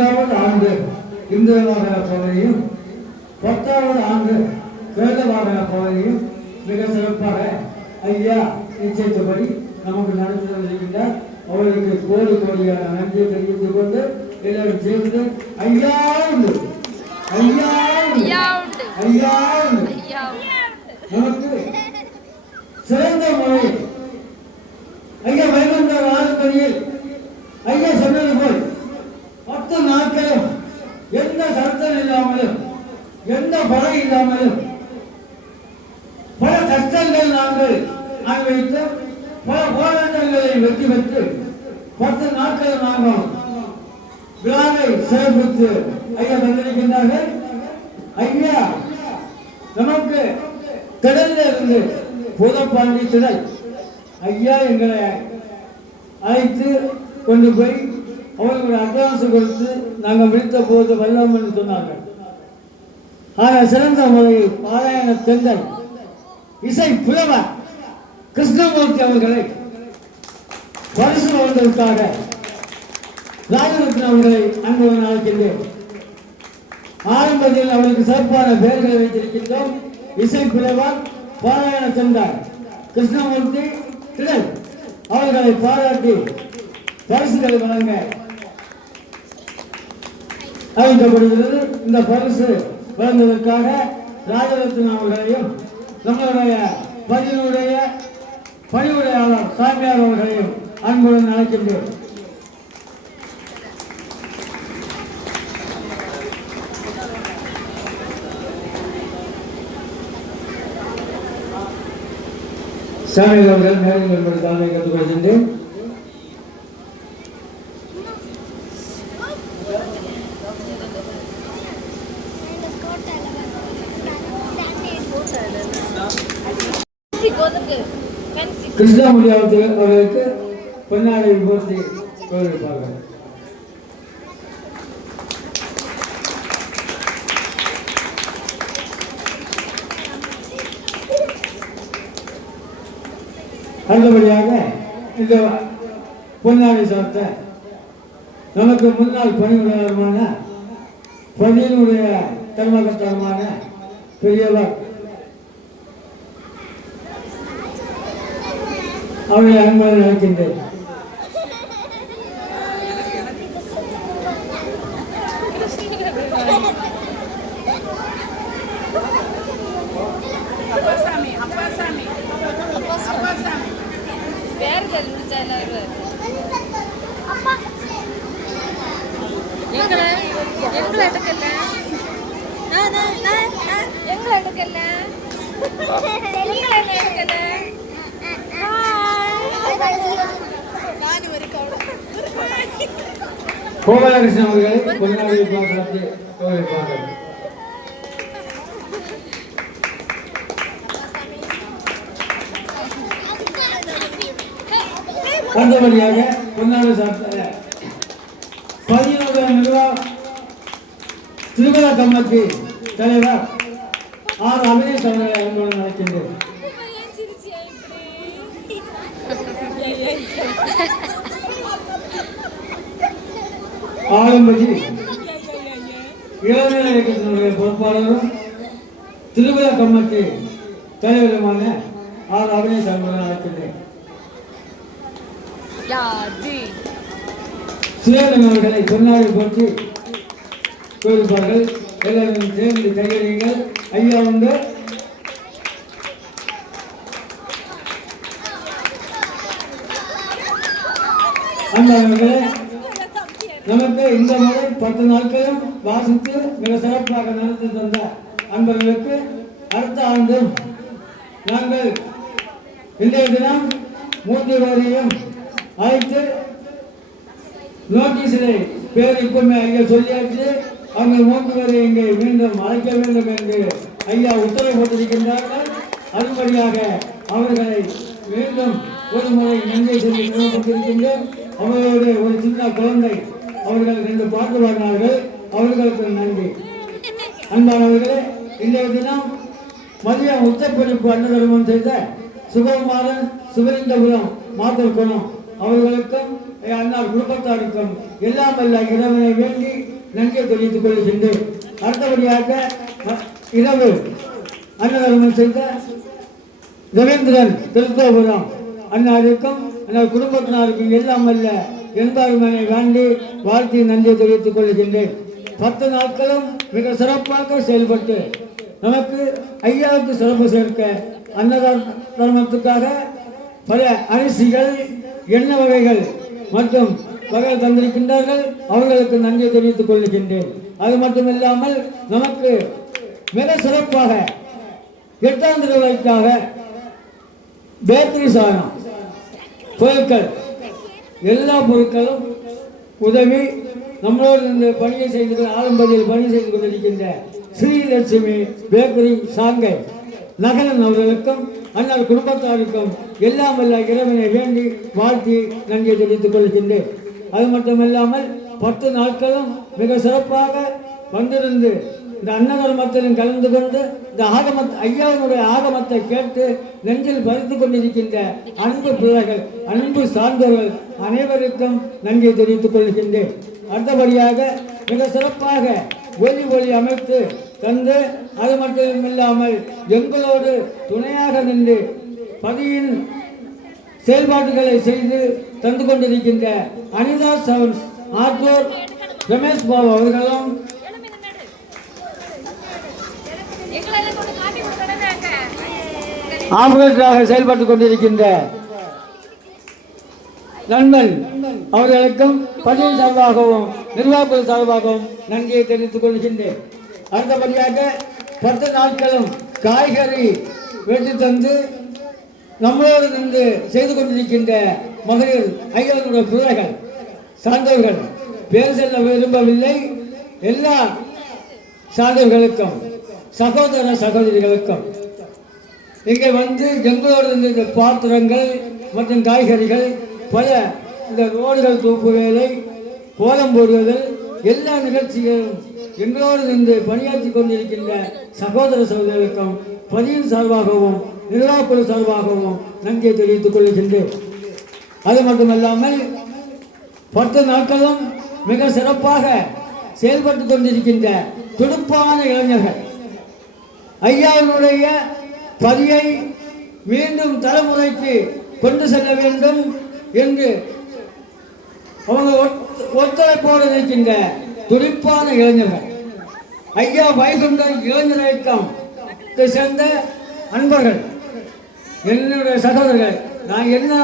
4வது ஆண்டு இந்து வாகன பகுதியும் 10வது ஆண்டு வேத வாகன பகுதியும் மிக சிறப்பாக ஐயா நிச்சயித்தபடி நமக்கு நடந்து கொண்டிருக்கின்றார். அவர்களுக்கு கோடி கோடியான நன்றியை தெரிவித்துக் கொண்டு எல்லாரும் சேர்ந்து ஐயா உண்டு ஐயா ஐயா நமக்கு சிறந்த முறை ஐயா வைகுண்ட வாசப்படியில் ஐயா சொன்னது போல் 10 நாட்களும் எந்த சத்தம் இல்லாமலும் எந்த பலம் இல்லாமலும் பல கஷ்டங்கள் நாங்கள் அனுபவித்து பல போராட்டங்களை வெற்றி பெற்று 10 நாட்கள் நாங்கள் விழாவை சிறப்பித்து ஐயா தந்திருக்கின்றார்கள். ஐயா நமக்கு கடல்ல இருந்து பூதப்பாண்டி திடல் ஐயா எங்களை அழைத்து கொண்டு போய் அவர்களுடைய அட்வான்ஸ் கொடுத்து நாங்கள் விழித்த போது வெள்ளம் என்று சொன்னார்கள். ஆனால் சிறந்த முறையில் பாராயண தென்றல் இசை புலவர் கிருஷ்ணமூர்த்தி அவர்களை பரிசு வழங்குவதற்காக ராஜரத்ன அவர்களை அன்புடன் அழைக்கின்றேன். ஆரம்பத்தில் அவருக்கு சிறப்பான பெயர்களை வைத்திருக்கின்றோம். இசை புலவர் பாராயண தென்றல் கிருஷ்ணமூர்த்தி திடல் அவர்களை பாராட்டி பரிசுகளை வழங்க அழைக்கப்படுகிறது. இந்த பரிசு வழங்குவதற்காக ராஜரத்ன அவர்களையும் நம்மளுடைய பதினுடைய பணிவுரையாளர் சாமியார் அவர்களையும் அன்புடன் அழைக்கின்றோம். சாமியார் அவர்கள் நேரில் என்பது தலைமை கற்றுக்கொள்கின்றேன். கிருஷ்ணமூர்த்தி அவர்களுக்கு பொன்னாடை போர்த்தி கௌரவிப்பார்கள். அடுத்தபடியாக இந்த பொன்னாடை சார்த்த நமக்கு முன்னாள் பணியுடையவருமான பதினுடைய தர்மகர்த்தருமான பெரியவர் அவரை அன்புடன் அழைக்கின்றேன். கோபாலகிருஷ்ணன் அவர்களை பொன்னாடை பார்த்து கௌரவிப்பார்கள். அடுத்தபடியாக பொன்னாடை சார்த்த 11 நிர்வாக திருமலா கம்மத்தி தலைவர் ஆர் அபினேஷ் அவர்களை அன்புடன் அழைக்கின்றேன். ஆலம்பதி இளநிலை இயக்கத்தினுடைய பொறுப்பாளரும் திருவிழா கம்மத்தி தலைவருமான ஆர் அபினேஷ் அன்புடன் அழைக்கின்றேன். சுயேந்திரன் அவர்களை பொன்னாடை போற்றி கோரிப்பார்கள். எல்லாரும் சேர்ந்து கையெழுங்கள். ஐயா வந்து அன்பர்களே நமக்கு இந்த முறை 10 நாட்களும் வாசித்து மிக சிறப்பாக நடத்தி தந்த அன்பர்களுக்கு அடுத்த ஆண்டு நாங்கள் இன்றைய தினம் 3 பேரையும் அழைத்து நோட்டீஸிலே பேர் இப்பவுமே ஐயா சொல்லியாச்சு. அவங்க 3 பேரை இங்கே மீண்டும் அழைக்க வேண்டும் என்று ஐயா உத்தரவு போட்டிருக்கின்றார்கள். அதுபடியாக அவர்களை மீண்டும் ஒரு முறை நன்றி சொல்லி நிறுவப்பட்டிருக்கின்றோம். அவர்களுடைய ஒரு சின்ன குழந்தை அவர்கள் 2 பாட்டு பாடினார்கள். அவர்களுக்கு நன்றி. அன்பானவர்களே, இன்றைய தினம் மதியம் உத்தரப்பிடிப்பு அன்னதர்மம் செய்த சுககுமாரன் சுகலிங்கபுரம் மாதர் குணம் அவர்களுக்கும் அன்னார் குடும்பத்தாருக்கும் எல்லாம் வல்ல இறைவனை வேண்டி நன்றியை தெரிவித்துக் கொள்கின்றேன். அடுத்தபடியாக இரவு அன்னதானம் செய்த ரவீந்திரன் திருத்தோபுரம் அன்னாருக்கும் அன்னார் குடும்பத்தினருக்கும் எல்லாம் அல்ல என்பாருமனை வேண்டி வாழ்த்தி நன்றியை தெரிவித்துக் கொள்கின்றேன். 10 நாட்களும் மிக சிறப்பாக செயல்பட்டு நமக்கு ஐயாவுக்கு சிறப்பு சேர்க்க அன்னதானத்துக்காக பல அரிசிகள் எண்ணெய் வகைகள் மற்றும் வகைகள் தந்திருக்கின்றார்கள். அவர்களுக்கு நன்றியை தெரிவித்துக் கொள்கின்றேன். அது மட்டுமில்லாமல் நமக்கு மிக சிறப்பாக 8ஆம் திருவிழாவுக்காக பேக்கரி சாதனம் பொருட்கள் எல்லா பொருட்களும் உதவி நம்மளோடு இந்த பணியை செய்து ஆலம்பதியில் பணி செய்து கொண்டிருக்கின்ற ஸ்ரீலட்சுமி பேக்கரி சாங்கை நகரன் அவர்களுக்கும் அண்ணல் குடும்பத்தாருக்கும் எல்லாம் வல்ல இறைவனை வேண்டி வாழ்த்தி நன்றியை தெரிவித்துக் கொள்கின்றேன். அது மட்டுமில்லாமல் 10 நாட்களும் மிக சிறப்பாக வந்திருந்து இந்த அன்னதர்மத்திலும் கலந்து கொண்டு இந்த ஐயாவினுடைய ஆகமத்தை கேட்டு நெஞ்சில் பறித்து கொண்டிருக்கின்ற அன்பு பிள்ளைகள் அன்பு சார்ந்தவர்கள் அனைவருக்கும் நன்றியை தெரிவித்துக் கொள்கின்றேன். அடுத்தபடியாக மிக சிறப்பாக ஒலி அமைத்து தந்து அது மட்டுமில்லாமல் எங்களோடு துணையாக நின்று பதியின் செயல்பாடுகளை செய்து தந்து கொண்டிருக்கின்ற அனிதா சவுன்ஸ் ஆற்றோர் ரமேஷ் பாபு அவர்களும் ஆம்புலன்ஸாக செயல்பட்டுக் கொண்டிருக்கின்ற நண்பன் அவர்களுக்கும் பதிவு சார்பாகவும் நிர்வாக சார்பாகவும் நன்றியை தெரிவித்துக் கொள்கின்றேன். அடுத்தபடியாக 10 நாட்களும் காய்கறி வெட்டி தந்து நம்மளோடு நின்று செய்து கொண்டிருக்கின்ற மகளிர் ஐயாவுடைய பிள்ளைகள் சார்ந்தவர்கள் பேர் செல்ல விரும்பவில்லை. எல்லா சார்ந்தவர்களுக்கும் சகோதர சகோதரிகளுக்கும் இங்கே வந்து எங்களோடு இந்த பாத்திரங்கள் மற்றும் காய்கறிகள் பல இந்த ரோடுகள் தூப்பு வேலை கோலம் போடுவதில் எல்லா நிகழ்ச்சிகளும் எங்களோடு நின்று பணியாற்றி கொண்டிருக்கின்ற சகோதர சகோதரிகளுக்கும் பதிவு சார்பாகவும் நிர்வாகக்குழு சார்பாகவும் நன்றியை தெரிவித்துக் கொள்கின்றேன். அது மட்டுமல்லாமல் 10 நாட்களும் மிக சிறப்பாக செயல்பட்டுக் கொண்டிருக்கின்ற துடுப்பான இளைஞர்கள் ஐயாவினுடைய பதியை மீண்டும் தலைமுறைக்கு கொண்டு செல்ல வேண்டும் என்று அவங்க ஒத்துழைப்போடு இருக்கின்ற துடிப்பான இளைஞர்கள் ஐயா வைகுண்ட இளைஞர் இயக்கத்தை சேர்ந்த அன்பர்கள் என்னுடைய சகோதரர்கள் நான் என்ன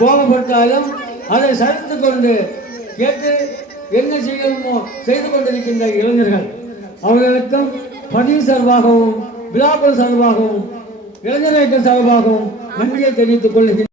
கோபப்பட்டாலும் அதை சரித்து கொண்டு கேட்டு என்ன செய்யணுமோ செய்து கொண்டிருக்கின்ற இளைஞர்கள் அவர்களுக்கும் பதிவு சார்பாகவும் விழாக்கள் சார்பாகவும் இளைஞர்கள் சார்பாகவும் நன்றியை தெரிவித்துக் கொள்கிறேன்.